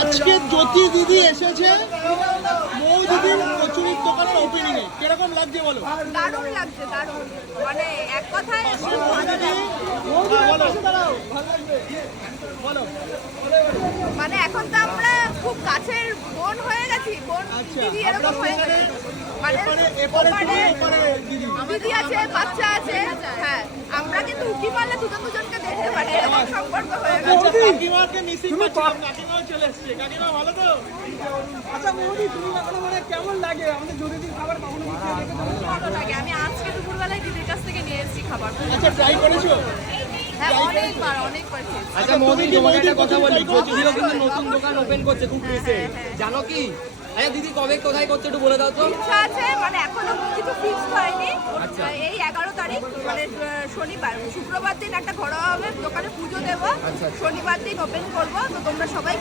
আজকে জ্যোতি দিদি এসেছে মৌ দিদির কচুরির দোকানের ওপেনিং এ, কিরকম লাগছে বলো? দারুণ লাগছে, দারুণ। মানে এক কথায় খুব ভালো লাগছে। বলো মানে এখন তো আমরা খুব কাছের বোন হয়ে গেছি, বোন দিদি এরকম হয়ে গেছে। মানে ওপারে দিদি আছে, বাচ্চা আছে। হ্যাঁ, আমরা কিন্তু উকি মারলে দুজনকে দেখতে পারি, এরকম সম্পর্ক হয়ে গেছে। কাকিমাকে মিসিং করছিলাম, কাকিমাও চলে এসেছে। কাকিমা ভালো তো? আচ্ছা মোদি, তুমি কখনো মানে কেমন লাগে আমাদের জ্যোতিদির খাবার কখনো কি খেয়ে দেখেছো? ভালো লাগে। আমি আজকে দুপুরবেলায় দিদির কাছ থেকে নিয়ে এসেছি খাবার। আচ্ছা, ট্রাই করেছো? হ্যাঁ, অনেকবার খেয়েছি। আচ্ছা মোদি, তোমাকে একটা কথা বলি, জ্যোতিদিও কিন্তু নতুন দোকান ওপেন করছে খুব রিসেন্ট, জানো কি? আচ্ছা দিদি, কবে কোথায় করছে একটু বলে দাও তো। ইচ্ছা আছে, মানে এখনো কিছু ফিক্সড হয়নি। এই 11 তারিখ মানে শনিবার, শুক্রবার দিন একটা ঘরোয়া হবে, দোকানে পুজো দেবো, শনিবার দিন ওপেন করবো। তো তোমরা সবাই